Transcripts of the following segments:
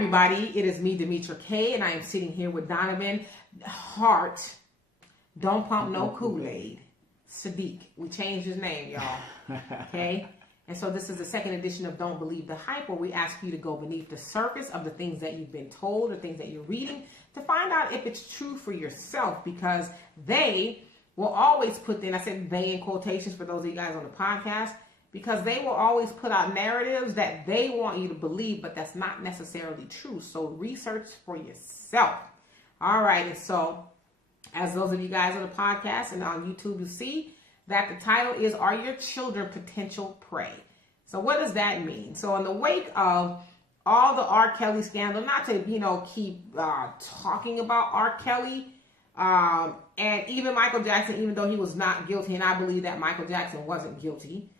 everybody, it is me, Demetra K, and I am sitting here with Donovan Hart. Don't pump no Kool-Aid. Sadiq. We changed his name, y'all. Okay? And so this is the second edition of Don't Believe the Hype, where we ask you to go beneath the surface of the things that you've been told or things that you're reading to find out if it's true for yourself, because they will always put in, I said they in quotations for those of you guys on the podcast, because they will always put out narratives that they want you to believe, but that's not necessarily true. So research for yourself. All right. And so as those of you guys on the podcast and on YouTube, you see that the title is, Are Your Children Potential Prey? So what does that mean? So in the wake of all the RKelly scandal, not to, keep talking about RKelly, and even Michael Jackson, even though he was not guilty, and I believe that Michael Jackson wasn't guilty,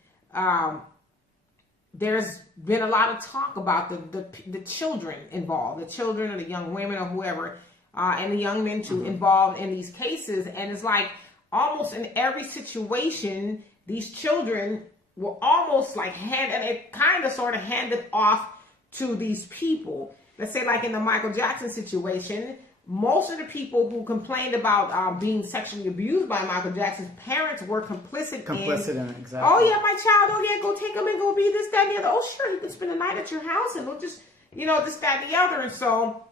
there's been a lot of talk about the children involved, the children or the young women or whoever, and the young men too, involved in these cases. And it's like almost in every situation, these children were almost like handed off to these people. Let's say like in the Michael Jackson situation, most of the people who complained about being sexually abused by Michael Jackson's parents were complicit in it, exactly. Oh yeah, my child, oh yeah, go take him and go be this, that, and the other. Oh sure, you can spend a night at your house and we'll just, this, that, and the other. And so,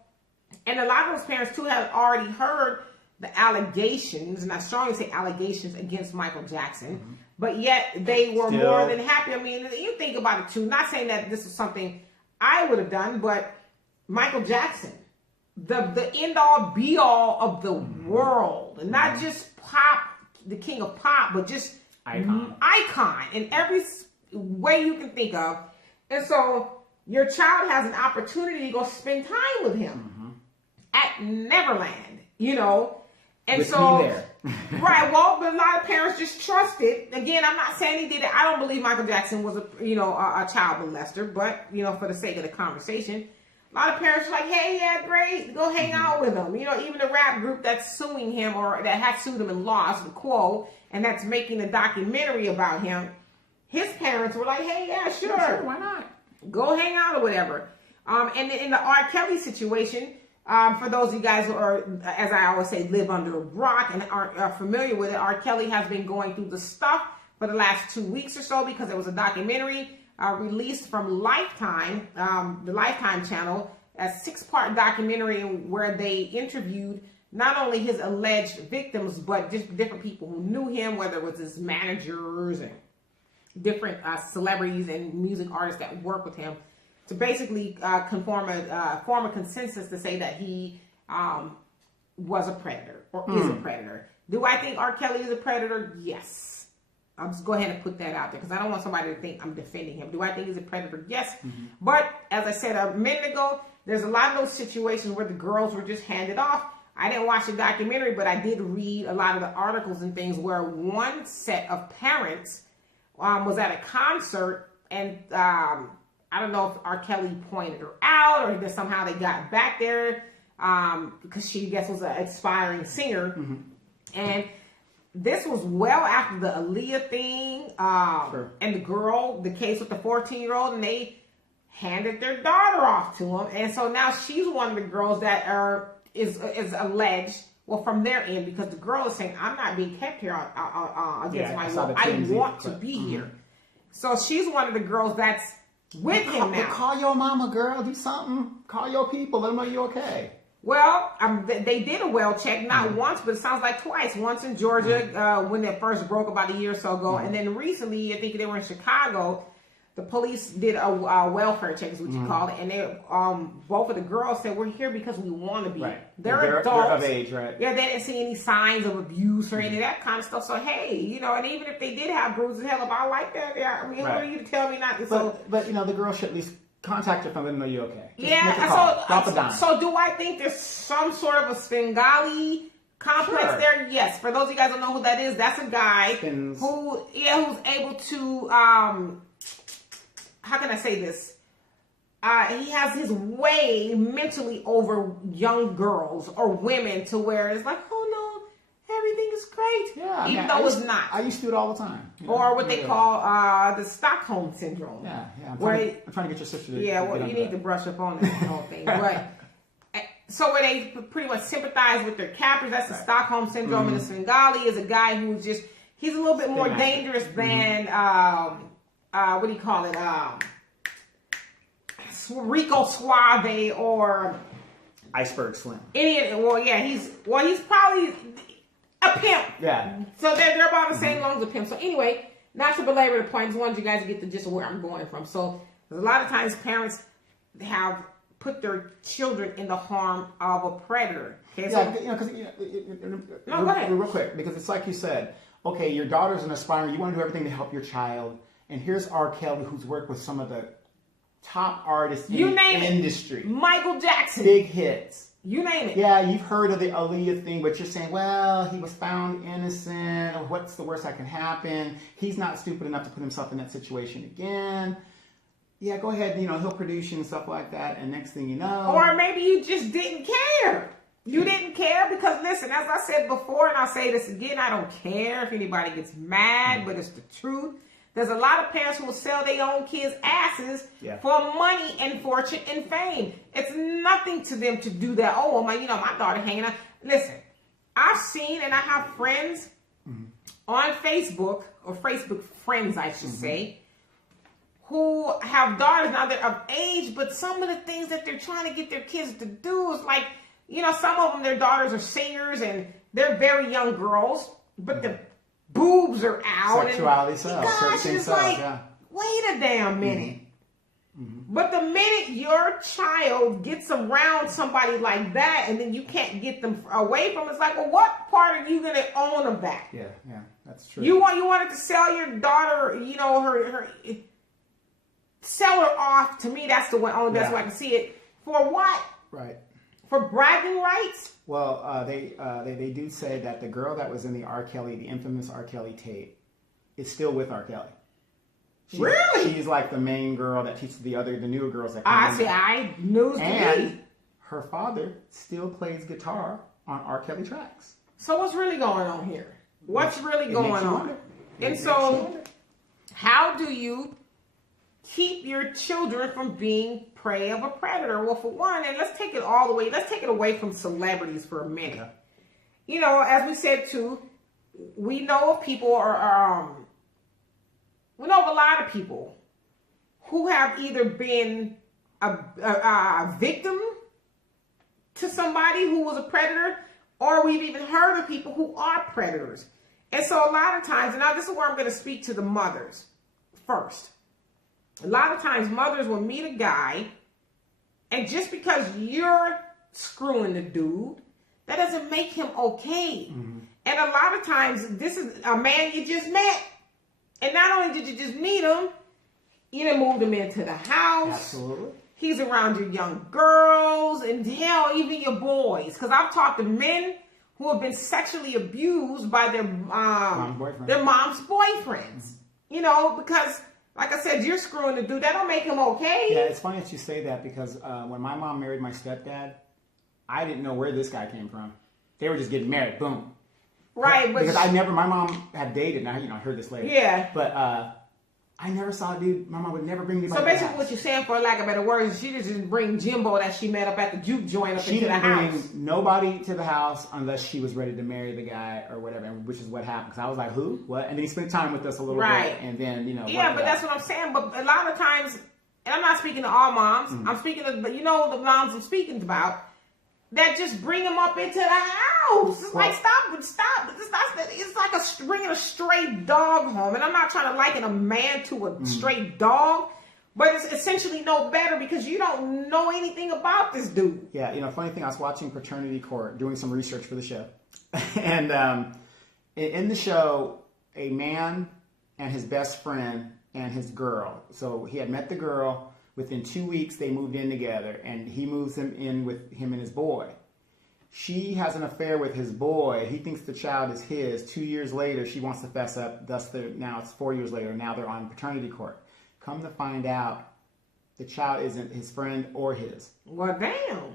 and a lot of those parents too have already heard the allegations, and I strongly say allegations against Michael Jackson, but yet they were more than happy. I mean, you think about it too, not saying that this is something I would have done, but Michael Jackson, the end-all, be-all of the world, and not just pop, the king of pop, but just icon in every way you can think of. And so your child has an opportunity to go spend time with him at Neverland, And with so, me there. right, well, but a lot of parents just trust it. Again, I'm not saying he did it. I don't believe Michael Jackson was a child molester, but, for the sake of the conversation, a lot of parents are like, hey, yeah, great, go hang out with him. Even the rap group that's suing him or that has sued him and lost, the Quo, and that's making a documentary about him, his parents were like, hey, yeah, sure, why not? Go hang out or whatever. And in the RKelly situation, for those of you guys who are, as I always say, live under a rock and aren't familiar with it, RKelly has been going through the stuff for the last 2 weeks or so because there was a documentary released from Lifetime, the Lifetime channel, a 6-part documentary where they interviewed not only his alleged victims, but just different people who knew him, whether it was his managers and different celebrities and music artists that work with him, to basically form a consensus to say that he was a predator or is a predator. Do I think RKelly is a predator? Yes. I'll just go ahead and put that out there because I don't want somebody to think I'm defending him. Do I think he's a predator? Yes. But as I said a minute ago, there's a lot of those situations where the girls were just handed off. I didn't watch the documentary, but I did read a lot of the articles and things where one set of parents was at a concert and I don't know if RKelly pointed her out or somehow they got back there because she, I guess, was an aspiring singer. And this was well after the Aaliyah thing and the case with the 14-year-old, and they handed their daughter off to him. And so now she's one of the girls that is alleged, well, from their end, because the girl is saying, I'm not being kept here against my will. I want to be here. So she's one of the girls that's with him now. Call your mama, girl. Do something. Call your people. Let them know you're okay. Well, they did a well check, not once, but it sounds like twice. Once in Georgia when they first broke about a year or so ago. And then recently, I think they were in Chicago, the police did a welfare check, is what you call it. And they, both of the girls said, we're here because we want to be. Right. They're adults. They're of age, right? Yeah, they didn't see any signs of abuse or any of that kind of stuff. So, hey, and even if they did have bruises, hell, if I like that, I mean, who are you to tell me not to? But the girl should at least contact your family and know you're okay. Just yeah, make a call. Drop a dime. So do I think there's some sort of a Svengali complex there? Yes. For those of you guys who don't know who that is, that's a guy who's able to, how can I say this? He has his way mentally over young girls or women to where it's like, oh no, everything is great. right, Yeah, even though it's not. I used to do it all the time. Or what they call the Stockholm syndrome. Yeah. I'm trying to get your sister to well, you need to brush up on that whole thing. But so where they pretty much sympathize with their captors, that's the Stockholm syndrome. And the Svengali is a guy who's he's a little bit more dangerous than, what do you call it? Rico Suave or Iceberg Slim. He's probably a pimp. Yeah. So they're about the same long as a pimp. So anyway, not to belabor the point, I just wanted you guys to get the gist of where I'm going from. So a lot of times parents have put their children in the harm of a predator. Okay, so, go ahead. Real quick, because it's like you said, okay, your daughter's an aspiring, you want to do everything to help your child, and here's RKelly, who's worked with some of the top artists in the industry. Michael Jackson. Big hits. You name it. Yeah, you've heard of the Aaliyah thing, but you're saying, well, he was found innocent, or what's the worst that can happen? He's not stupid enough to put himself in that situation again. Yeah, go ahead, he'll produce you and stuff like that, and next thing you know... Or maybe you just didn't care. You didn't care because, listen, as I said before, and I'll say this again, I don't care if anybody gets mad, but it's the truth. There's a lot of parents who will sell their own kids' asses for money and fortune and fame. It's nothing to them to do that. Oh, my daughter hanging out. Listen, I've seen and I have friends on Facebook, or Facebook friends, I should say, who have daughters now that are of age, but some of the things that they're trying to get their kids to do is like, some of them, their daughters are singers and they're very young girls, but the boobs are out. Sexuality sells. Gosh, it's like, wait a damn minute. But the minute your child gets around somebody like that and then you can't get them away from it, it's like, well, what part are you going to own of that? Yeah, that's true. You wanted to sell your daughter, her sell her off. To me, that's the only best way I can see it. For what? Right. For bragging rights? Well, they do say that the girl that was in the RKelly, the infamous RKelly tape, is still with RKelly. Really? She's like the main girl that teaches the newer girls that come and her father still plays guitar on RKelly tracks. So what's really going on here? What's really going on? And so, how do you keep your children from being prey of a predator? Well, for one, and let's take it away from celebrities for a minute. As we said too, we know of people we know of a lot of people who have either been a victim to somebody who was a predator, or we've even heard of people who are predators. And so a lot of times, and now this is where I'm going to speak to the mothers first. A lot of times mothers will meet a guy, and just because you're screwing the dude, that doesn't make him okay. And a lot of times, this is a man you just met. And not only did you just meet him, you done moved him into the house. Absolutely. He's around your young girls, and hell, even your boys. Because I've talked to men who have been sexually abused by their mom's boyfriends. Because... like I said, you're screwing the dude. That don't make him okay. Yeah, it's funny that you say that because when my mom married my stepdad, I didn't know where this guy came from. They were just getting married. Boom. Right. Because my mom had dated. Now, I heard this later. Yeah. But I never saw a dude. My mom would never bring me. So basically what you're saying, for lack of better words, she didn't bring Jimbo that she met up at the juke joint into the house. She didn't bring nobody to the house unless she was ready to marry the guy or whatever, which is what happened. Because I was like, who? What? And then he spent time with us a little bit. And then, Yeah, but that's what I'm saying. But a lot of times, and I'm not speaking to all moms. I'm speaking to, the moms I'm speaking about, that just bring them up into the house. It's like, stop. It's like bringing a stray dog home. And I'm not trying to liken a man to a stray dog, but it's essentially no better because you don't know anything about this dude. Yeah, funny thing, I was watching Paternity Court, doing some research for the show. And in the show, a man and his best friend and his girl. So he had met the girl. Within 2 weeks, they moved in together, and he moves him in with him and his boy. She has an affair with his boy. He thinks the child is his. 2 years later, she wants to fess up. Now it's 4 years later. Now they're on paternity court. Come to find out, the child isn't his friend or his. Well, damn.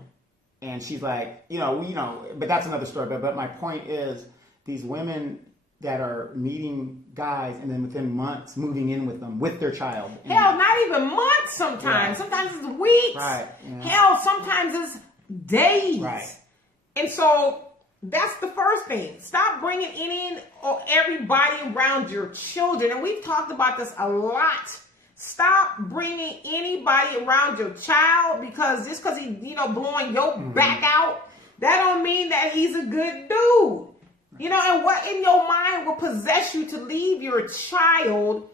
And she's like, but that's another story. But my point is, these women that are meeting guys and then within months moving in with them with their child. Hell, not even months sometimes. Yeah. Sometimes it's weeks. Right. Yeah. Hell, sometimes it's days. Right. And so that's the first thing. Stop bringing in or everybody around your children. And we've talked about this a lot. Stop bringing anybody around your child because just because he, blowing your back out, that don't mean that he's a good dude. And what in your mind will possess you to leave your child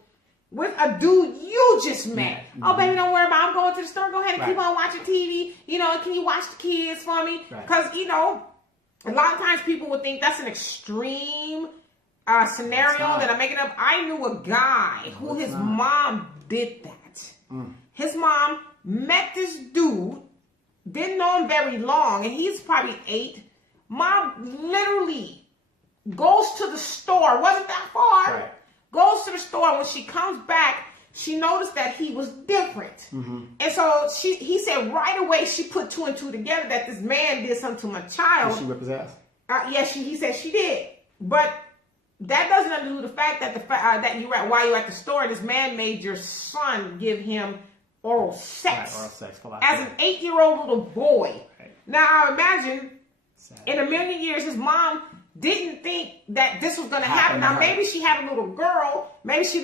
with a dude you just met? Mm-hmm. Oh, baby, don't worry about it. I'm going to the store. Go ahead and keep on watching TV. Can you watch the kids for me? Because, a lot of times people would think that's an extreme scenario that I'm making up. I knew a guy who his mom did that. His mom met this dude, didn't know him very long, and he's probably 8. Mom literally goes to the store, wasn't that far, goes to the store, and when she comes back, she noticed that he was different. And so he said right away she put 2 and 2 together that this man did something to my child. Did she whip his ass? Yes, he said she did. But that doesn't undo the fact that while you're at the store, this man made your son give him oral sex. Oral sex as an 8-year-old little boy. Now, I imagine in a million years, his mom didn't think that this was going to happen. Now, maybe she had a little girl. Maybe she'd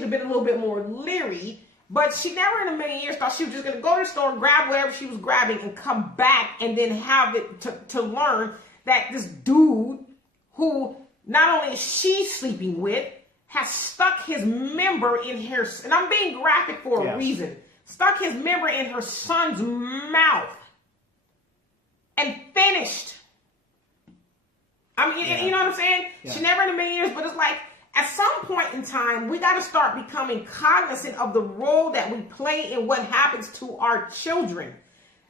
have been a little bit more leery. But she never in a million years thought she was just going to go to the store, grab whatever she was grabbing, and come back and then have it to learn that this dude who not only is she sleeping with has stuck his member in her, and I'm being graphic for a reason, stuck his member in her son's mouth and finished. I mean, you know what I'm saying? Yeah. She never in a million years, but it's like, at some point in time, we got to start becoming cognizant of the role that we play in what happens to our children.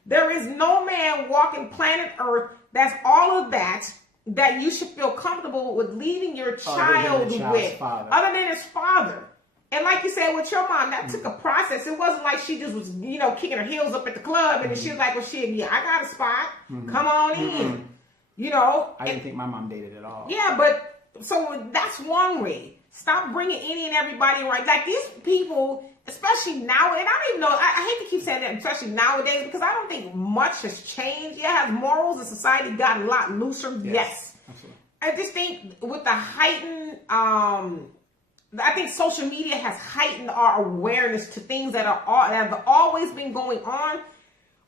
There is no man walking planet Earth that's all of that you should feel comfortable with leaving your child with, other than his father. And like you said with your mom, that took a process. It wasn't like she just was, kicking her heels up at the club and then she was like, well, shit, yeah, I got a spot. Come on in. I didn't think my mom dated at all. Yeah, but so that's one way. Stop bringing any and everybody around. Like these people, especially now, and I don't even know, I hate to keep saying that, especially nowadays, because I don't think much has changed. Yeah, has morals and society gotten a lot looser? Yes. Absolutely. I just think with the heightened, I think social media has heightened our awareness to things that have always been going on.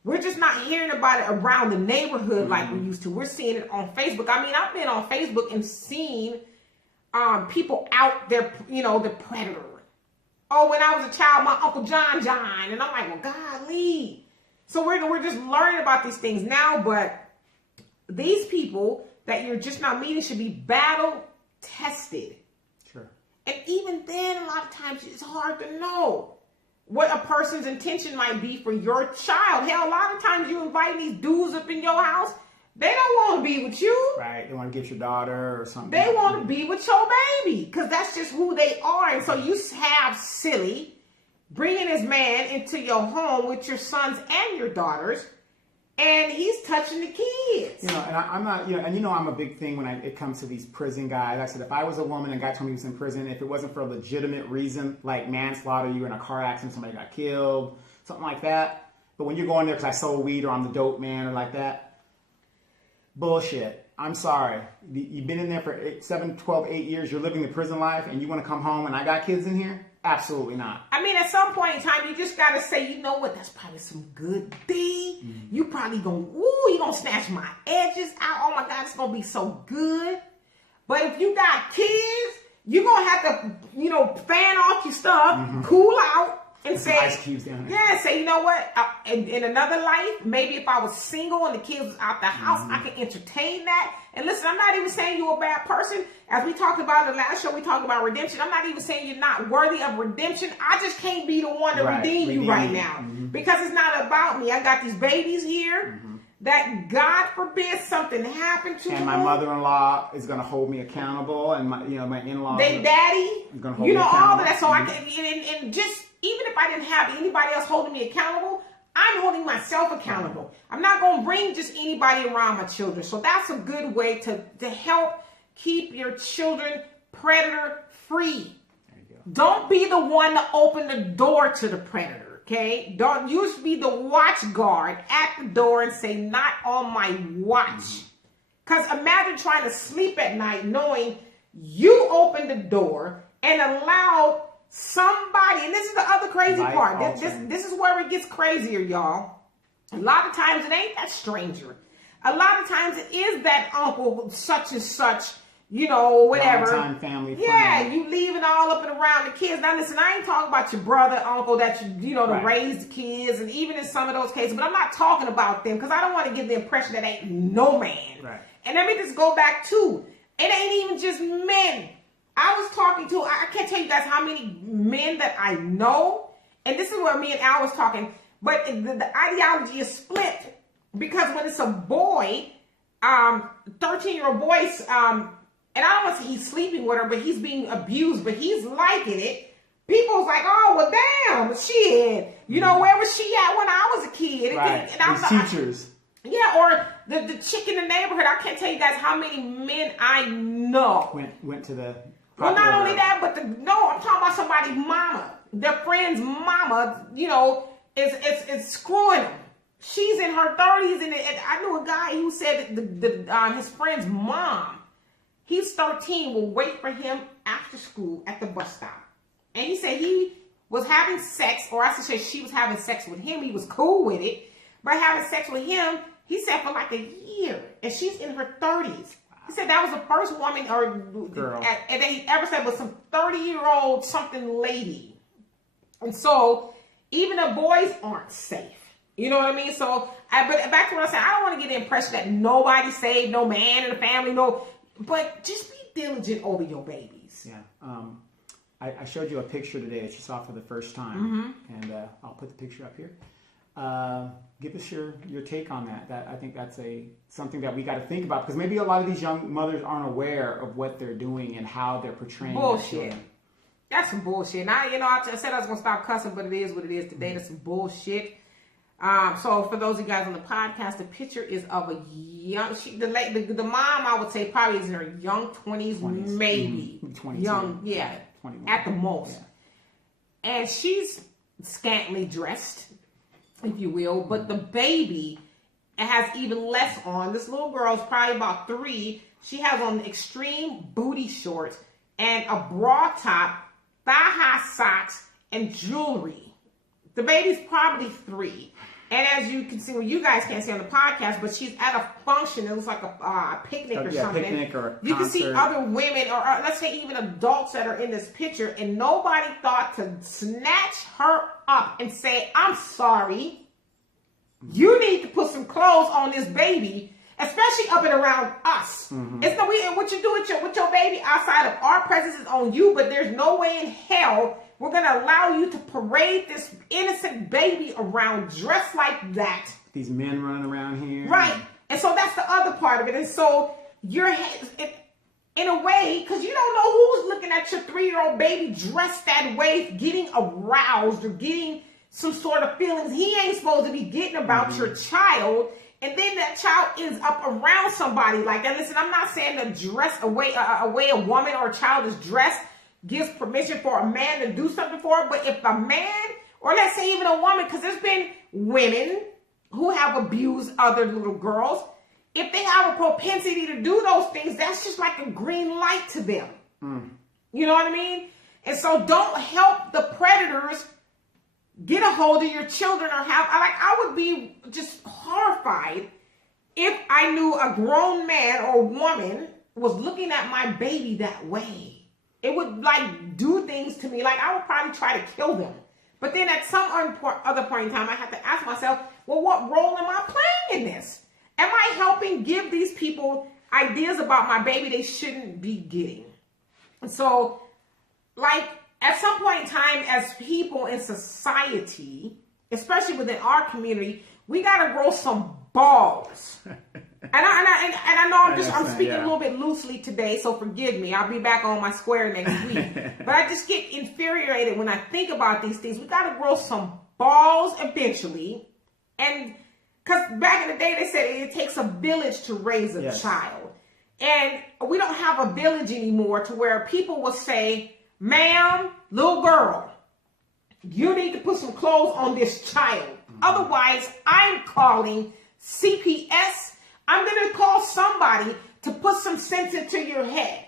We're just not hearing about it around the neighborhood like we used to. We're seeing it on Facebook. I mean, I've been on Facebook and seen people out there, the predator. Oh, when I was a child, my Uncle John. And I'm like, well, golly. So we're just learning about these things now, but these people that you're just not meeting should be battle tested. Sure. And even then, a lot of times it's hard to know what a person's intention might be for your child. Hell, a lot of times you invite these dudes up in your house, they don't want to be with you. Right. They want to get your daughter or something. They want to be with your baby because that's just who they are. And so you have silly bringing this man into your home with your sons and your daughters, and he's touching the kids. And I'm not, and I'm a big thing when it comes to these prison guys. Like I said, if I was a woman and a guy told me he was in prison, if it wasn't for a legitimate reason, like manslaughter, you were in a car accident, somebody got killed, something like that. But when you're going there because I sold weed or I'm the dope man or like that, bullshit. I'm sorry. You've been in there for 7, 12, 8 years. You're living the prison life and you want to come home and I got kids in here? Absolutely not. I mean, at some point in time, you just got to say, you know what? That's probably some good D. You probably you're going to snatch my edges out. Oh my God, it's going to be so good. But if you got kids, you're going to have to, fan off your stuff, cool out. And say, ice cubes down there. Yeah, say, you know what? In another life, maybe if I was single and the kids was out the house, I can entertain that. And listen, I'm not even saying you're a bad person. As we talked about in the last show, we talked about redemption. I'm not even saying you're not worthy of redemption. I just can't be the one to redeem you right now. Because it's not about me. I got these babies here that God forbid something happened to them. And my mother-in-law is going to hold me accountable. And my in-laws. They daddy. Is going to hold me accountable. All of that. So I can, and just, even if I didn't have anybody else holding me accountable, I'm holding myself accountable. I'm not going to bring just anybody around my children. So that's a good way to help keep your children predator free. There you go. Don't be the one to open the door to the predator, okay? Don't you be the watch guard at the door and say, not on my watch. Because imagine trying to sleep at night knowing you opened the door and allowed somebody, and this is the other crazy part. This is where it gets crazier, y'all. A lot of times it ain't that stranger. A lot of times it is that uncle such and such, you know, whatever. Long-time family friend. Yeah, you leaving all up and around the kids. Now listen, I ain't talking about your brother, uncle that you know, to Right. raise the kids, and even in some of those cases, but I'm not talking about them because I don't want to give the impression that ain't no man. Right. And let me just go back to, it ain't even just men. I was talking to, I can't tell you guys how many men that I know, and this is where me and Al was talking, but the ideology is split because when it's a boy, 13-year-old boy, and I don't want to say he's sleeping with her, but he's being abused, but he's liking it. People's like, oh, well, damn, shit. You know, where was she at when I was a kid? Right. And I'm These teachers. Yeah, or the chick in the neighborhood. I can't tell you guys how many men I know. Went to the... Well, not only that, but I'm talking about somebody's mama. Their friend's mama, you know, is screwing them. She's in her 30s, and I knew a guy who said that his friend's mom, he's 13, will wait for him after school at the bus stop. And he said he was having sex, or I should say she was having sex with him. He was cool with it. But having sex with him, he said for like a year. And she's in her 30s. He said that was the first woman or girl and that he ever said was some 30-year-old something lady. And so even the boys aren't safe. You know what I mean? So, but back to what I said, I don't want to get the impression that nobody's saved, no man in the family, no. But just be diligent over your babies. Yeah. I showed you a picture today that you saw for the first time, and I'll put the picture up here. Give us your take on that. I think that's something that we got to think about, because maybe a lot of these young mothers aren't aware of what they're doing and how they're portraying bullshit. That's some bullshit. Now, you know, I said I was gonna stop cussing, but it is what it is today. That's some bullshit. So for those of you guys on the podcast, the picture is of a young, the mom, I would say probably is in her young 20s. Maybe 22. Young, yeah, 21. at the most. Yeah. And she's scantily dressed, if you will, but the baby has even less on. This little girl's probably about 3. She has on extreme booty shorts and a bra top, thigh-high socks, and jewelry. The baby's probably 3. And as you can see, well, you guys can't see on the podcast, but she's at a function. It looks like a picnic or something. Picnic or a you can see concert. other women, or let's say even adults that are in this picture, and nobody thought to snatch her up and say, I'm sorry. You need to put some clothes on this baby, especially up and around us. It's no way what you do with your baby outside of our presence is on you, but there's no way in hell we're going to allow you to parade this innocent baby around dressed like that. These men running around here. Right. And so that's the other part of it. And so you're, in a way, because you don't know who's looking at your 3-year-old baby dressed that way, getting aroused or getting some sort of feelings he ain't supposed to be getting about your child. And then that child ends up around somebody like that. Listen, I'm not saying to dress away a woman or a child is dressed gives permission for a man to do something for her. But if a man, or let's say even a woman, because there's been women who have abused other little girls, if they have a propensity to do those things, that's just like a green light to them. You know what I mean? And so don't help the predators get a hold of your children, or I would be just horrified if I knew a grown man or woman was looking at my baby that way. It would do things to me. I would probably try to kill them. But then at some other point in time, I have to ask myself, well, what role am I playing in this? Am I helping give these people ideas about my baby they shouldn't be getting? And so, at some point in time, as people in society, especially within our community, we got to grow some balls. And I know I'm speaking a little bit loosely today, so forgive me. I'll be back on my square next week. But I just get infuriated when I think about these things. We got to grow some balls eventually. And because back in the day, they said it takes a village to raise a child. And we don't have a village anymore to where people will say, ma'am, little girl, you need to put some clothes on this child. Otherwise, I'm calling CPS. I'm going to call somebody to put some sense into your head.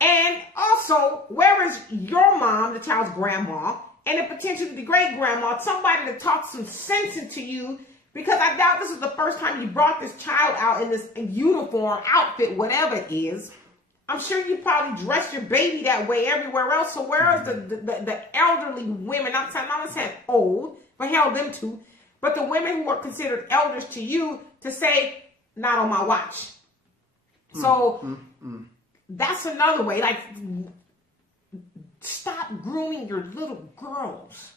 And also, where is your mom, the child's grandma, and then potentially the great grandma, somebody to talk some sense into you? Because I doubt this is the first time you brought this child out in this uniform, outfit, whatever it is. I'm sure you probably dressed your baby that way everywhere else. So where is the elderly women, I'm not saying old, but hell, them too, but the women who are considered elders to you to say, not on my watch. So that's another way. Like, stop grooming your little girls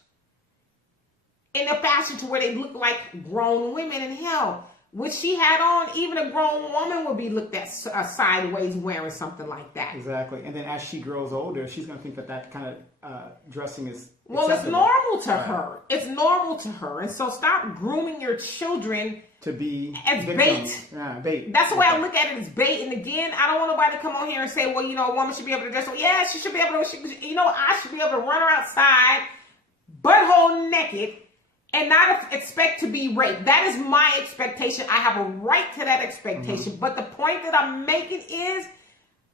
in a fashion to where they look like grown women. And hell, what she had on, even a grown woman would be looked at sideways wearing something like that. Exactly. And then as she grows older, she's going to think that kind of dressing is well, acceptable. It's normal to her. It's normal to her. And so stop grooming your children to be as victims. bait. Yeah, bait. That's the way I look at it, as bait. And again, I don't want nobody to come on here and say, well, a woman should be able to dress. Well, yeah, she should be able to. I should be able to run her outside, butthole naked, and not expect to be raped. That is my expectation. I have a right to that expectation. But the point that I'm making is,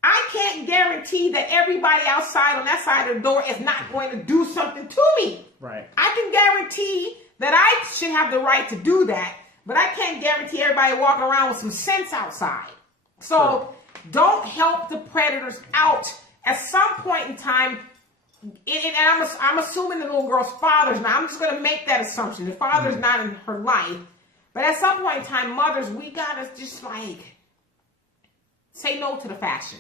I can't guarantee that everybody outside on that side of the door is not going to do something to me. Right. I can guarantee that I should have the right to do that, but I can't guarantee everybody walking around with some sense outside. So don't help the predators out. At some point in time, and I'm assuming the little girl's father's not. I'm just going to make that assumption. The father's not in her life. But at some point in time, mothers, we got to just say no to the fashion.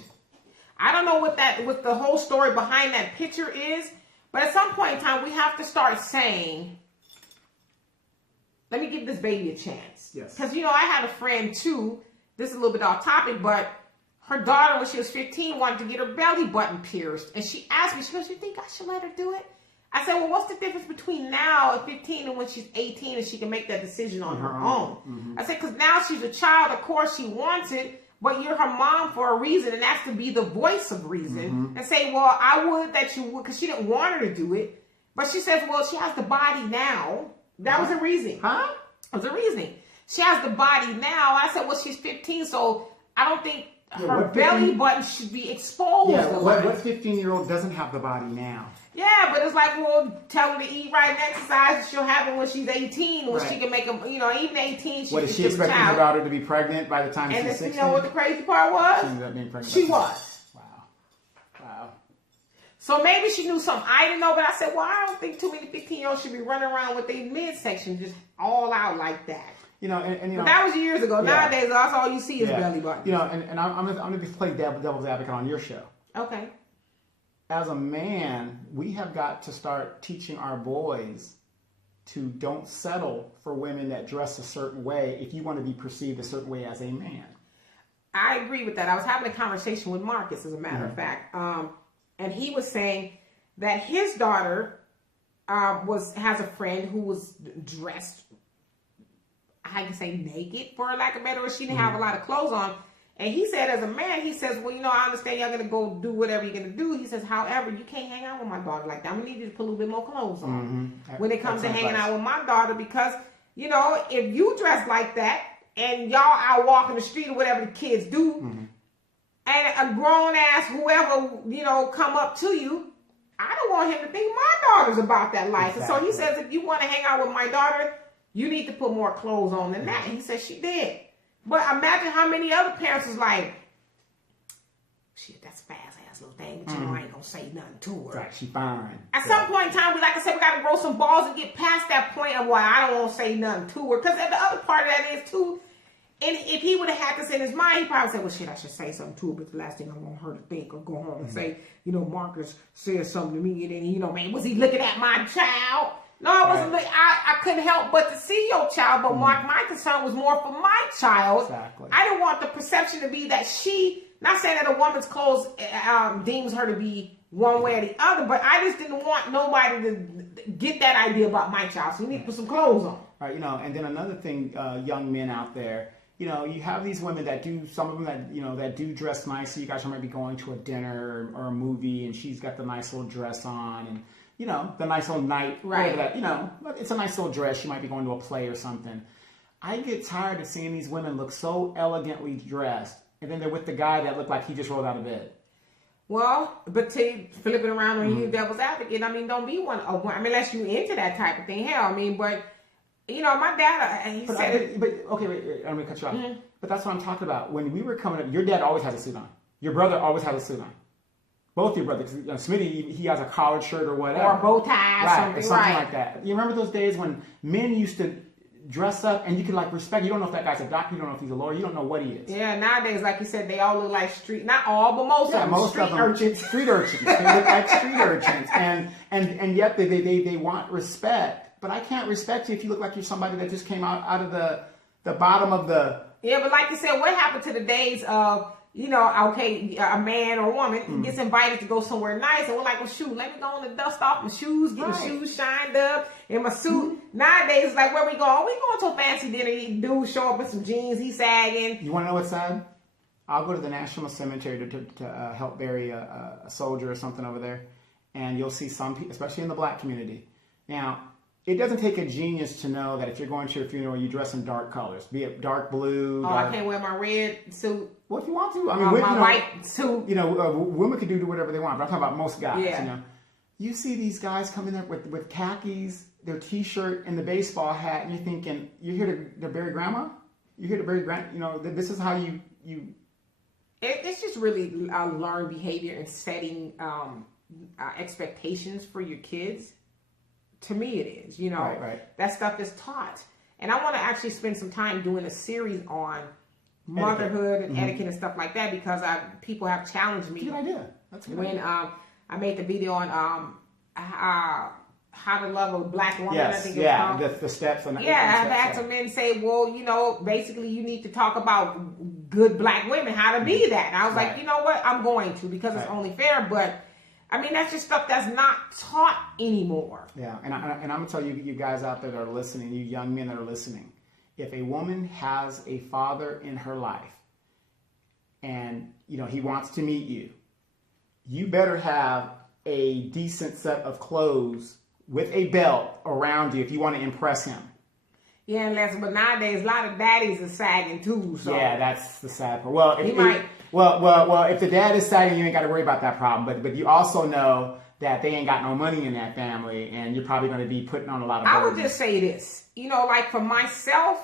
I don't know what the whole story behind that picture is. But at some point in time, we have to start saying, let me give this baby a chance. Yes. Because, I had a friend too. This is a little bit off topic, but her daughter, when she was 15, wanted to get her belly button pierced. And she asked me, she goes, you think I should let her do it? I said, well, what's the difference between now at 15 and when she's 18 and she can make that decision on her own? I said, because now she's a child, of course she wants it, but you're her mom for a reason, and that's to be the voice of reason. And say, well, I would that you would, because she didn't want her to do it. But she says, well, she has the body now. That was a reason. Huh? It was a reasoning. She has the body now. I said, well, she's 15, so I don't think her belly button should be exposed. Yeah, what 15-year-old doesn't have the body now? Yeah, but it's like, well, tell her to eat right and exercise. She'll have it when she's 18, when she can make them, even 18. What, is she expecting her daughter to be pregnant by the time she's 16? And you know what the crazy part was? She ended up being pregnant. She was. Wow. So maybe she knew something I didn't know, but I said, well, I don't think too many 15-year-olds should be running around with their midsection just all out like that. But that was years ago. Yeah. Nowadays, that's all you see is belly button. And I'm going to play devil's advocate on your show. Okay. As a man, we have got to start teaching our boys to don't settle for women that dress a certain way if you want to be perceived a certain way as a man. I agree with that. I was having a conversation with Marcus, as a matter of fact, and he was saying that his daughter has a friend who was dressed, I can say naked, for lack of a better word. She didn't have a lot of clothes on. And he said, as a man, he says, well, I understand y'all going to go do whatever you're going to do. He says, however, you can't hang out with my daughter like that. I'm going to need you to put a little bit more clothes on when it comes to hanging out with my daughter. Because, if you dress like that and y'all out walking the street or whatever the kids do, and a grown-ass whoever, come up to you, I don't want him to think my daughter's about that life. Exactly. And so he says, if you want to hang out with my daughter, you need to put more clothes on than that. And he says she did. But imagine how many other parents was like, shit, that's a fast-ass little thing, but I ain't going to say nothing to her. Right, she fine. At some point in time, we got to grow some balls and get past that point of why I don't want to say nothing to her. Because the other part of that is, too, and if he would have had this in his mind, he probably said, well, shit, I should say something to her, but the last thing I want her to think or go home and say, Marcus said something to me, and then, man, was he looking at my child? No, I wasn't. I couldn't help but to see your child, but my concern was more for my child. Exactly. I didn't want the perception to be that not saying that a woman's clothes deems her to be one way or the other, but I just didn't want nobody to get that idea about my child. So you need to put some clothes on. Right, and then another thing, young men out there, you know, you have these women that do, some of them that, you know, that do dress nice. So you guys might be going to a dinner or a movie, and she's got the nice little dress on, and, you know, the nice little night, right? That, you know, it's a nice little dress. She might be going to a play or something. I get tired of seeing these women look so elegantly dressed, and then they're with the guy that looked like he just rolled out of bed. Well, but to flip it around on you, devil's advocate, I mean, don't be one. I mean, unless you into that type of thing. Hell, I mean, but you know, my dad, he said. Okay, wait, I'm gonna cut you off. But that's what I'm talking about. When we were coming up, your dad always has a suit on. Your brother always has a suit on. Both your brothers. You know, Smitty, he has a collared shirt or whatever, or a bow tie, right, something like that. You remember those days when men used to dress up and you could like respect. You don't know if that guy's a doctor. You don't know if he's a lawyer. You don't know what he is. Yeah, nowadays, like you said, they all look like street. Not all, but most of them. Street urchins. Street urchins. They look like street urchins, and yet they want respect. But I can't respect you if you look like you're somebody that just came out of the bottom of the. Yeah, but like you said, what happened to the days of, you know, okay, a man or a woman gets invited to go somewhere nice, and we're like, well, shoot, let me go on and dust off my shoes, get my shoes shined up, in my suit. Nowadays, it's like, where we going? We going to a fancy dinner. Dude show up in some jeans, he's sagging. You want to know what's sad? I'll go to the National Cemetery to help bury a soldier or something over there, and you'll see some people, especially in the black community. Now, it doesn't take a genius to know that if you're going to a funeral, you dress in dark colors, be it dark blue. I can't wear my red suit. Well, if you want to, I mean, my white suit. You know, women can do whatever they want, but I'm talking about most guys. Yeah. You know, you see these guys come in there with khakis, their T-shirt, and the baseball hat, and you're thinking, you're here to bury grandma. You're here to bury grandma. You know, this is how you. It's just really learned behavior and setting expectations for your kids. To me, it is, you know, right. That stuff is taught. And I want to actually spend some time doing a series on motherhood and etiquette and stuff like that, because people have challenged me. Good idea. That's a good idea. I made the video on how to love a black woman. Yes, I think it's called. The steps. I've had some men say, well, you know, basically you need to talk about good black women, how to be that. And I was like, you know what? I'm going to, because it's only fair, but I mean, that's just stuff that's not taught anymore. Yeah, and I'm going to tell you guys out there that are listening, you young men that are listening, if a woman has a father in her life and, you know, he wants to meet you, you better have a decent set of clothes with a belt around you if you want to impress him. Yeah, but nowadays a lot of daddies are sagging too. So yeah, that's the sad part. Well, if the dad is sagging, you ain't got to worry about that problem. But you also know that they ain't got no money in that family, and you're probably going to be putting on a lot of burdens. I would just say this, you know, like for myself,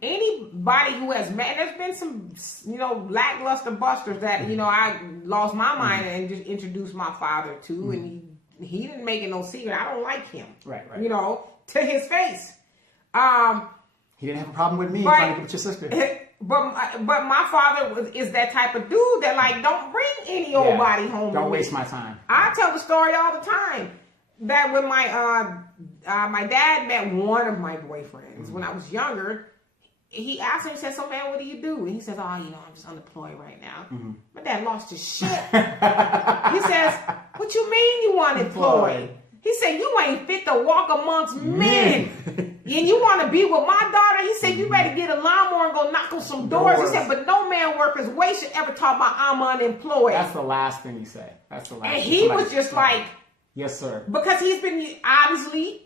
anybody who has met, there's been some, you know, lackluster busters that, you know, I lost my mind and just introduced my father to, and he didn't make it no secret. I don't like him. Right. You know, to his face. He didn't have a problem with me trying to get with your sister. But my father is that type of dude that, like, don't bring any old body home. Don't waste my time. I tell the story all the time that when my dad met one of my boyfriends when I was younger, he asked him, he said, so man, what do you do? And he says, oh, you know, I'm just unemployed right now. My dad lost his shit. He says, what you mean you unemployed? He said, you ain't fit to walk amongst men. And you want to be with my daughter? He said, you better get a lawnmower and go knock on some doors. He said, but no man worth his weight should ever talk about I'm unemployed. That's the last thing he said. That's the last and thing. he was just like, yes, sir. Because he's been obviously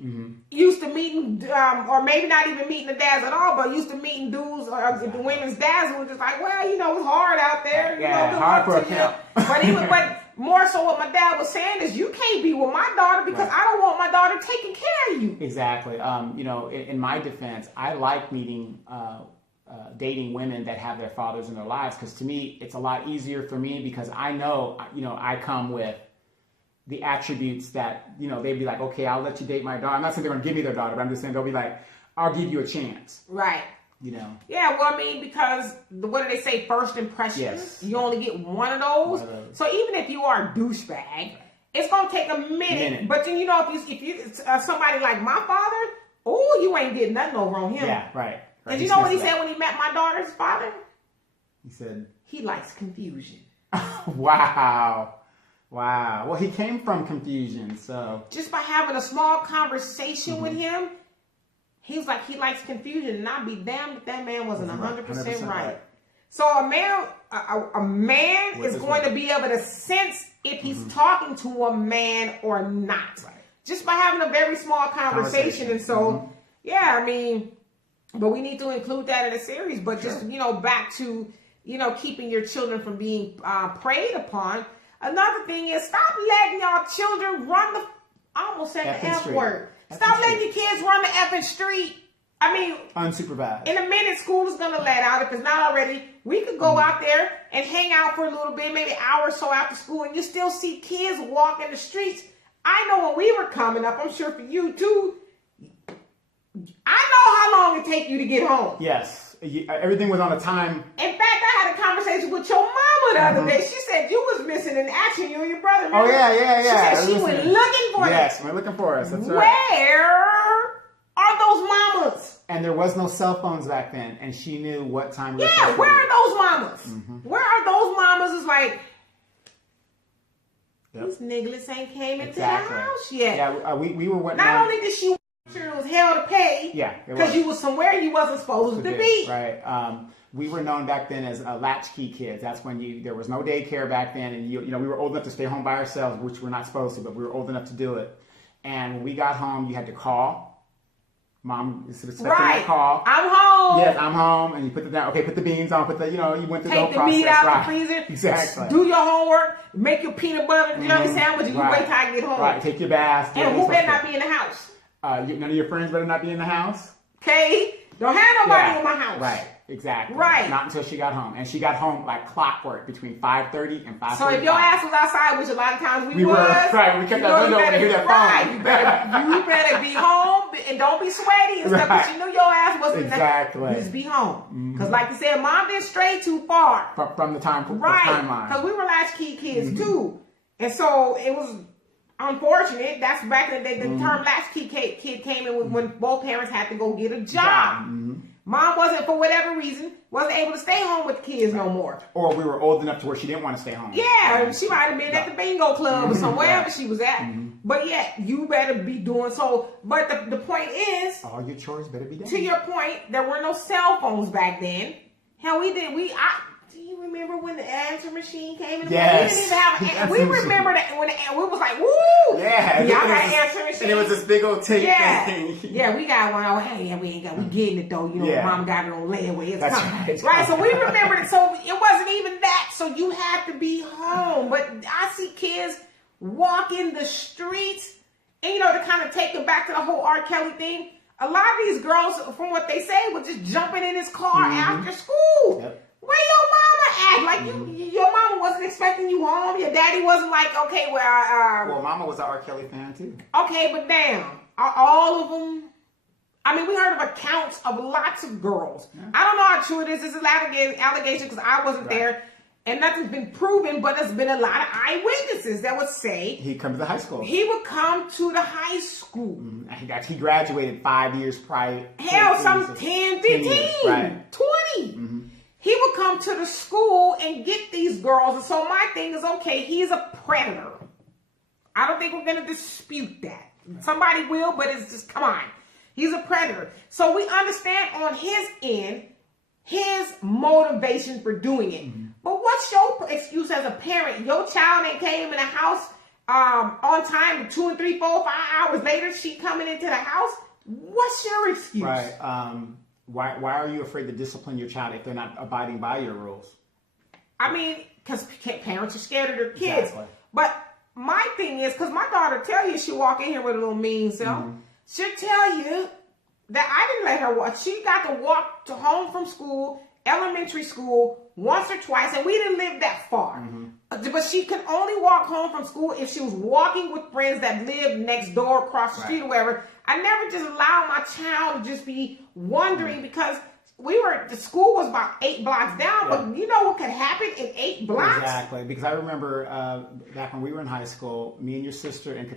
used to meeting, or maybe not even meeting the dads at all, but used to meeting dudes or the women's dads who were just like, well, you know, it's hard out there. Yeah, you know, hard for a camp. But more so what my dad was saying is, you can't be with my daughter because I don't want my daughter taking care of you. Exactly. You know, in my defense, I like meeting, dating women that have their fathers in their lives, because to me, it's a lot easier for me because I know, you know, I come with the attributes that, you know, they'd be like, okay, I'll let you date my daughter. I'm not saying they're going to give me their daughter, but I'm just saying they'll be like, I'll give you a chance. Right. You know? Yeah, well, I mean, because what do they say? First impressions. Yes. You only get one of those. So even if you are a douchebag, it's gonna take a minute. But then, you know, if you somebody like my father, oh, you ain't did nothing over on him. Yeah, right. Did you know what he said when he met my daughter's father? He said he likes confusion. Wow. Well, he came from confusion, so just by having a small conversation with him, he was like, he likes confusion, and I'd be damned if that man wasn't 100% right. So a man is going to be able to sense if he's talking to a man or not, just by having a very small conversation. And so, yeah, I mean, but we need to include that in the series. But just, you know, back to, you know, keeping your children from being preyed upon. Another thing is, stop letting y'all children run the, I almost said the F word. Stop letting your kids run the effing street. I mean, unsupervised. In a minute, school is going to let out. If it's not already, we could go out there and hang out for a little bit, maybe an hour or so after school, and you still see kids walking the streets. I know when we were coming up, I'm sure for you too, I know how long it take you to get home. Yes. Everything was on a time. In fact, I had a conversation with your mama the other day. She said you was missing in action, you and your brother. Remember? Oh, yeah. She said she went looking for us. Yes, we're looking for us. That's right. Where are those mamas? And there was no cell phones back then, and she knew what time we were. Yeah, where are those mamas? Where are those mamas? It's like, these niggas ain't came into the house yet. Yeah, we were what? Not only did she sure it was hell to pay, because you was somewhere you wasn't supposed to be. Right. We were known back then as latchkey kids. That's when there was no daycare back then, and you know we were old enough to stay home by ourselves, which we're not supposed to, but we were old enough to do it. And when we got home, you had to call. Mom was expecting a call. I'm home. Yes, I'm home. And you put put the beans on, you went through the whole process. Take the meat out the freezer. Exactly. Do your homework. Make your peanut butter jelly sandwich, and you wait till I get home. Right. Take your bath. And who better not be in the house? None of your friends better not be in the house. Okay? Don't have nobody in my house. Right. Exactly. Right. Not until she got home. And she got home like clockwork between 5:30 and 5:45. So if your ass was outside, which a lot of times we was. Right. We kept that window open to hear that phone. You better be home and don't be sweaty and stuff because you knew your ass wasn't exactly. Just be home. Because like you said, mom didn't stray too far. From the timeline. Because we were latchkey kids too. And so it was unfortunate. That's back in the day. The term latchkey kid came in when both parents had to go get a job. Mom wasn't, for whatever reason, wasn't able to stay home with the kids no more. Or we were old enough to where she didn't want to stay home. Yeah, she might have been at the bingo club or somewhere wherever she was at. But yeah, you better be doing so. But the point is, all your chores better be done. To your point, there were no cell phones back then. Hell, do you remember when the answer machine came in? Yes. We didn't even have we remember that when we was like, woo! Yeah. Y'all got an answer machine. And it was this big old tape thing. Yeah, we got one. Oh, hey, we ain't got, we getting it though. You know, mom got it on layaway. It's coming. Right, so we remembered it. So it wasn't even that. So you had to be home. But I see kids walking the streets. And, you know, to kind of take it back to the whole R. Kelly thing, a lot of these girls, from what they say, were just jumping in his car after school. Yep. Where your mama at? Like your mama wasn't expecting you home. Your daddy wasn't like, okay, well, mama was an R. Kelly fan too. Okay, but damn, all of them. I mean, we heard of accounts of lots of girls. Yeah. I don't know how true it is. This is allegation because I wasn't there, and nothing's been proven. But there's been a lot of eyewitnesses that would say he'd come to the high school. He would come to the high school. He graduated 5 years prior. Hell, some 10, 15, years, 20. He would come to the school and get these girls. And so my thing is, okay, he's a predator. I don't think we're going to dispute that. Somebody will, but it's just, come on. He's a predator. So we understand on his end, his motivation for doing it. But what's your excuse as a parent? Your child ain't came in the house on time 2 and 3, 4, 5 hours later. She coming into the house. What's your excuse? Right. Why are you afraid to discipline your child if they're not abiding by your rules? I mean, because parents are scared of their kids. Exactly. But my thing is, because my daughter tell you she walk in here with a little mean self. She'll tell you that I didn't let her walk. She got to walk to home from school, elementary school, once or twice, and we didn't live that far. But she could only walk home from school if she was walking with friends that lived next door, across the street, or wherever. I never just allowed my child to just be wandering because the school was about 8 blocks down, but you know what could happen in 8 blocks? Exactly, because I remember back when we were in high school, me and your sister and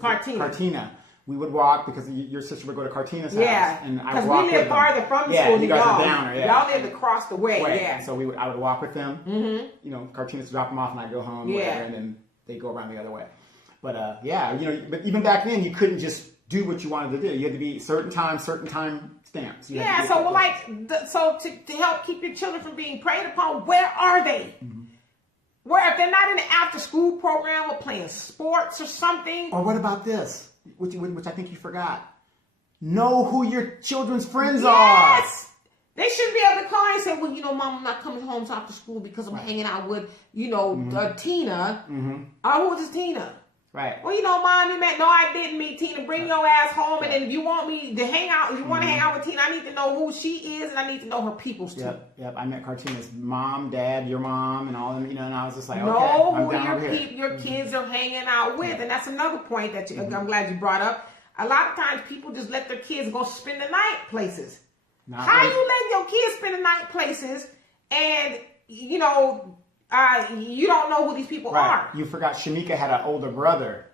Cartina, we would walk because your sister would go to Cartina's house. And because we lived farther from the school than y'all. Y'all lived across the way. So I would walk with them. You know, Cartina's drop them off and I'd go home. And then they go around the other way. But but even back then you couldn't just do what you wanted to do. You had to be certain time stamps. Yeah, so to help keep your children from being preyed upon, where are they? Where if they're not in the after school program or playing sports or something? Or what about this, which I think you forgot? Know who your children's friends are. Yes. They shouldn't be able to call and say, well, Mom, I'm not coming home after school because I'm hanging out with, Tina. Who is Tina? Right. Well, Mom, no, I didn't meet Tina. Bring your ass home. And then if you want me to hang out, if you want to hang out with Tina, I need to know who she is and I need to know her peoples too. Yep. I met cartoonists, mom, dad, your mom, and all them, and I was just like, know okay, I'm who down over here. your kids are hanging out with. And that's another point that I'm glad you brought up. A lot of times people just let their kids go spend the night places. How you let your kids spend the night places and, you don't know who these people are? You forgot Shamika had an older brother.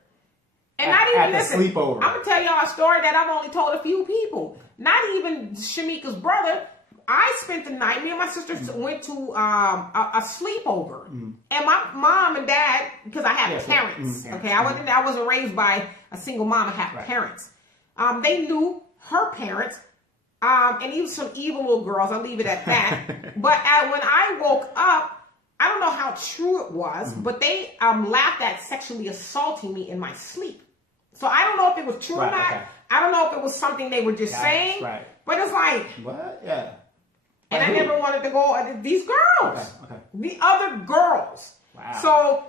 And not even at the sleepover. I'm going to tell y'all a story that I've only told a few people. Not even Shamika's brother. I spent the night, me and my sister went to a sleepover. And my mom and dad, because I have parents, okay? I wasn't raised by a single mom. I have parents. They knew her parents. And even some evil little girls, I'll leave it at that. But when I woke up, I don't know how true it was, but they laughed at sexually assaulting me in my sleep. So I don't know if it was true or not. Okay. I don't know if it was something they were just saying. Right. But it's like... What? Yeah. And I never wanted to go... These girls. Okay. The other girls. Wow. So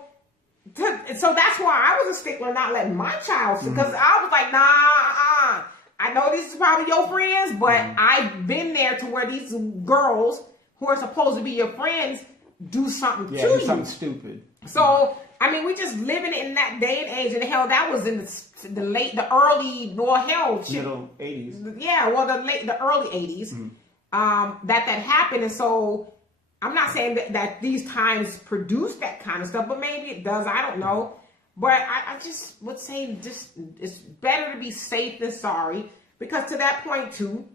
that's why I was a stickler not letting my child... Because I was like, nah, I know this is probably your friends, but I've been there to where these girls who are supposed to be your friends do something to you. Something stupid. So, we just living in that day and age, and hell, that was in the early, middle 80s. Yeah, well, the early 80s that happened, and so I'm not saying that these times produce that kind of stuff, but maybe it does. I don't know. But I just would say it's better to be safe than sorry, because to that point too,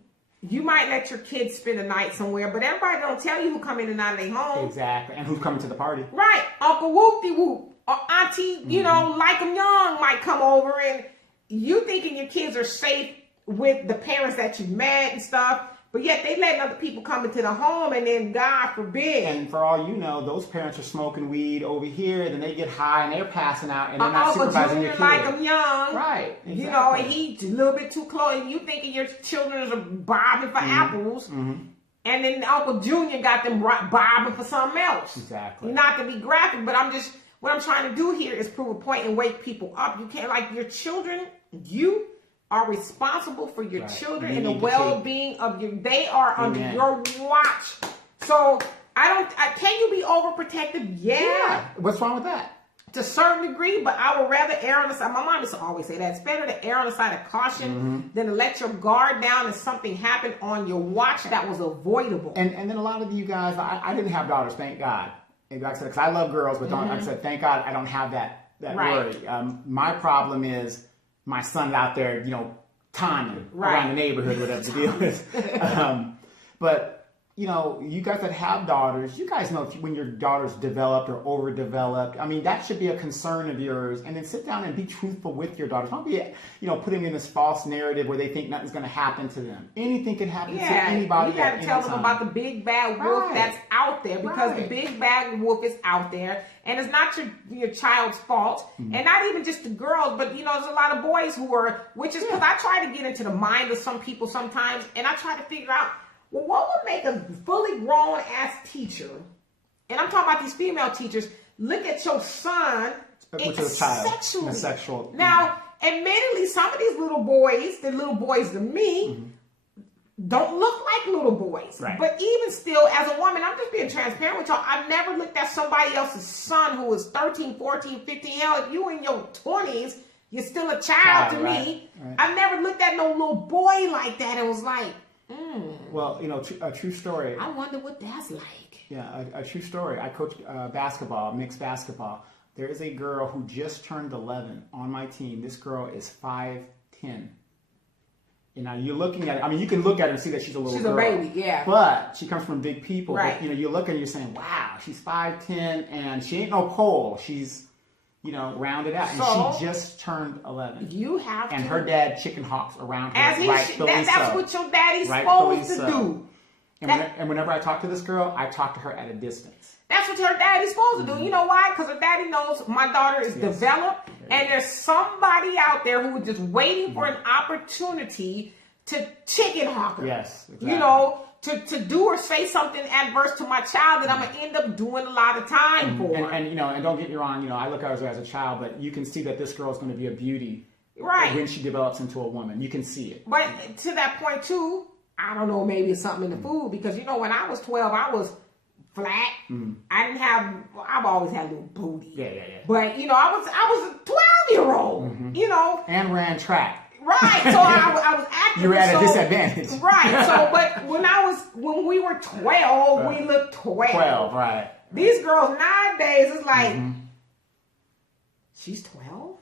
you might let your kids spend a night somewhere, but everybody don't tell you who come in and out of their home. Exactly, and who's coming to the party. Right, Uncle Whoop-de-Whoop or Auntie, like 'em young might come over, and you thinking your kids are safe with the parents that you met and stuff. But yet they letting other people come into the home, and then God forbid. And for all you know, those parents are smoking weed over here, then they get high and they're passing out, and they're not supervising your kids. Like them young, right? Exactly. And he's a little bit too close, and you thinking your children are bobbing for apples, and then Uncle Junior got them bobbing for something else. Exactly. Not to be graphic, but what I'm trying to do here is prove a point and wake people up. You can't your children. You are responsible for your children and the well-being of they are under your watch. So can you be overprotective? Yeah. What's wrong with that? To a certain degree, but I would rather err on the side. My mom used to always say that it's better to err on the side of caution than to let your guard down and something happen on your watch that was avoidable. And then a lot of you guys, I didn't have daughters, thank God. And like I said, because I love girls, but like I said, thank God I don't have that worry. My problem is my son's out there, timing around the neighborhood, whatever the deal is. But, you guys that have daughters, you guys know when your daughter's developed or overdeveloped. That should be a concern of yours. And then sit down and be truthful with your daughters. Don't be, putting them in this false narrative where they think nothing's going to happen to them. Anything can happen to anybody. You got to tell them about the big bad wolf that's out there, because the big bad wolf is out there, and it's not your child's fault, and not even just the girls, but there's a lot of boys who are, which is because I try to get into the mind of some people sometimes, and I try to figure out, well, what would make a fully grown ass teacher, and I'm talking about these female teachers, look at your son which is a child, sexually. Sexual. Now, admittedly, some of these little boys, the little boys to me, don't look like little boys. Right. But even still, as a woman, I'm just being transparent with y'all. I've never looked at somebody else's son who is 13, 14, 15. Hell, if you in your 20s, you're still a child to me. Right. I've never looked at no little boy like that and was like, Well, a true story. I wonder what that's like. Yeah, a true story. I coach basketball, mixed basketball. There is a girl who just turned 11 on my team. This girl is 5'10". You're looking at it. You can look at her and see that she's a little girl. She's a baby, yeah. But she comes from big people. Right. But, you look at her and you're saying, wow, she's 5'10", and she ain't no pole. She's rounded out. So, and she just turned 11. You have and to. her dad chicken hawks around her. As he that's what your daddy's supposed to do. And whenever I talk to this girl, I talk to her at a distance. That's what her daddy's supposed to do. You know why? Because her daddy knows my daughter is developed, and there's somebody out there who is just waiting for an opportunity to chicken hawk her. Yes, exactly. To do or say something adverse to my child that I'm gonna end up doing a lot of time for. And don't get me wrong, I look at her as a child, but you can see that this girl is going to be a beauty, right, when she develops into a woman. You can see it. But to that point too, I don't know, maybe it's something in the food, because when I was 12, I was flat. I didn't have. I've always had a little booty. Yeah. But I was a 12-year-old. And ran track. Right, so I was active. You were at a disadvantage. Right, so but when we were 12, we looked 12. 12, right. These girls nowadays, it's like, she's 12?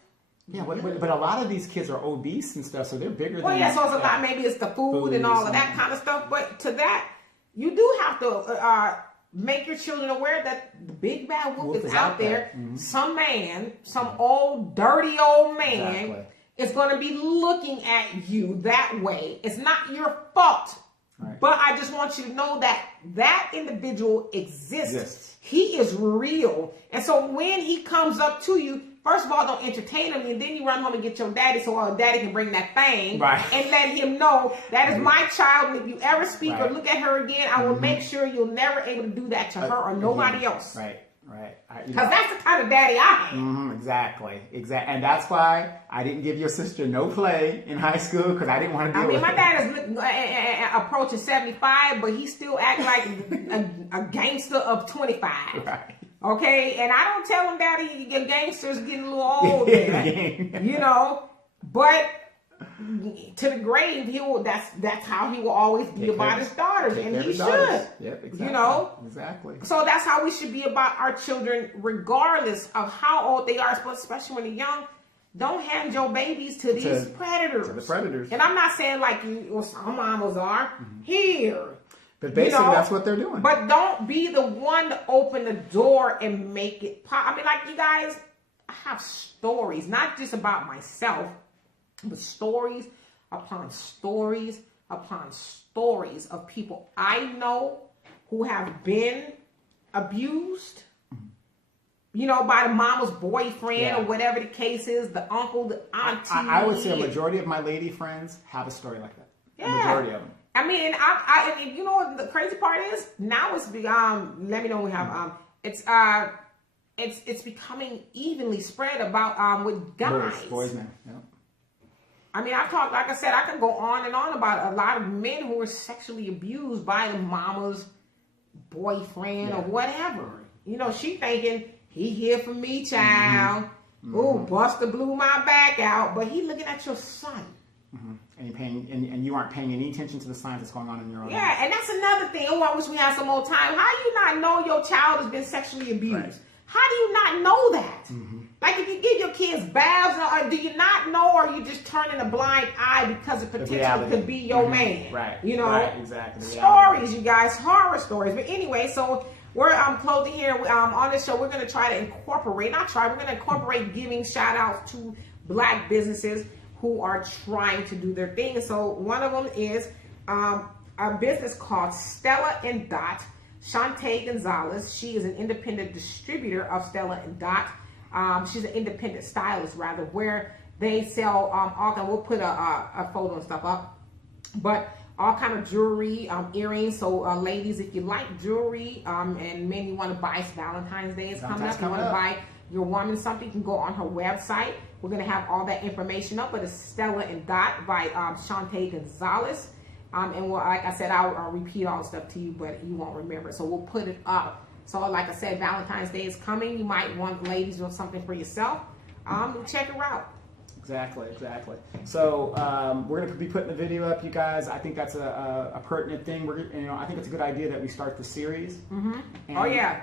Yeah, but a lot of these kids are obese and stuff, so they're bigger than. Well, yeah, so it's a lot. Maybe it's the food and all of that kind of stuff. But to that, you do have to make your children aware that the big bad wolf is out there. Some man, some old dirty old man, is going to be looking at you that way. It's not your fault. Right. But I just want you to know that individual exists. He is real. And so when he comes up to you, first of all, don't entertain him, and then you run home and get your daddy so daddy can bring that thing and let him know that is my child. And if you ever speak or look at her again, I will make sure you're never able to do that to her or nobody else. Right. Because that's the kind of daddy I am. Exactly. And that's why I didn't give your sister no play in high school, because I didn't want to deal with it. My dad is approaching 75, but he still act like a gangster of 25. Right. Okay? And I don't tell him, Daddy, your gangster's getting a little old there. But to the grave, that's how he will always be about his daughters, and he should. Yep, exactly. Exactly. So that's how we should be about our children, regardless of how old they are, especially when they're young. Don't hand your babies to these predators. To the predators. And I'm not saying like some mamas are here. But basically, that's what they're doing. But don't be the one to open the door and make it pop. I mean, like, you guys, I have stories, not just about myself, but stories upon stories upon stories of people I know who have been abused, by the mama's boyfriend or whatever the case is, the uncle, the auntie. I would say a majority of my lady friends have a story like that. Yeah. A majority of them. I mean, and you know what the crazy part is? Now it's let me know when we have it's becoming evenly spread about with guys. Boys now. Yeah. I mean, I've talked, like I said, I can go on and on about a lot of men who were sexually abused by the mama's boyfriend or whatever. She thinking, he here for me, child. Ooh, Buster blew my back out. But he looking at your son. And you aren't paying any attention to the signs that's going on in your own life. And that's another thing. Oh, I wish we had some more time. How do you not know your child has been sexually abused? Right. How do you not know that? Like, if you give your kids baths, do you not know, or are you just turning a blind eye because it potentially could be your man? Right. Right, exactly. Stories, you guys, horror stories. But anyway, so we're closing here on this show. We're going to try to incorporate, we're going to incorporate giving shout outs to Black businesses who are trying to do their thing. So one of them is a business called Stella and Dot. Shantae Gonzalez, she is an independent distributor of Stella and Dot. She's an independent stylist, rather, where they sell all kind. We'll put a photo and stuff up, but all kind of jewelry, earrings. So ladies, if you like jewelry, and men, you want to buy, Valentine's Day is coming up. You want to buy your woman something, you can go on her website. We're gonna have all that information up, but it's Stella and Dot by Shantae Gonzalez. And like I said, I'll repeat all the stuff to you, but you won't remember. So we'll put it up. So like I said, Valentine's Day is coming. You might want, ladies, do something for yourself. Check her out. Exactly. So we're going to be putting the video up, you guys. I think that's a pertinent thing. I think it's a good idea that we start the series. And,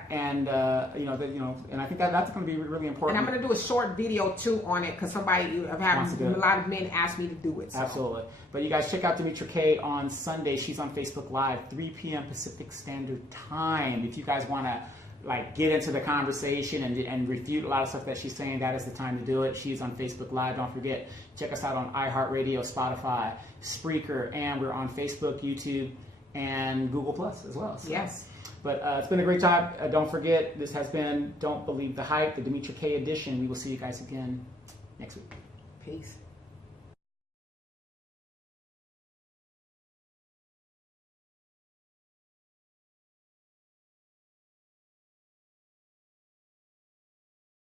and I think that's going to be really important. And I'm going to do a short video too on it, because a lot of men asked me to do it. So. Absolutely. But you guys check out Demetra K on Sunday. She's on Facebook Live, 3 p.m. Pacific Standard Time. If you guys want to like get into the conversation and refute a lot of stuff that she's saying, that is the time to do it. She's on Facebook Live. Don't forget, check us out on iHeartRadio, Spotify, Spreaker, and we're on Facebook, YouTube, and Google Plus as well. So. Yes. But it's been a great time. Don't forget, this has been Don't Believe the Hype, the Demetra K edition. We will see you guys again next week. Peace.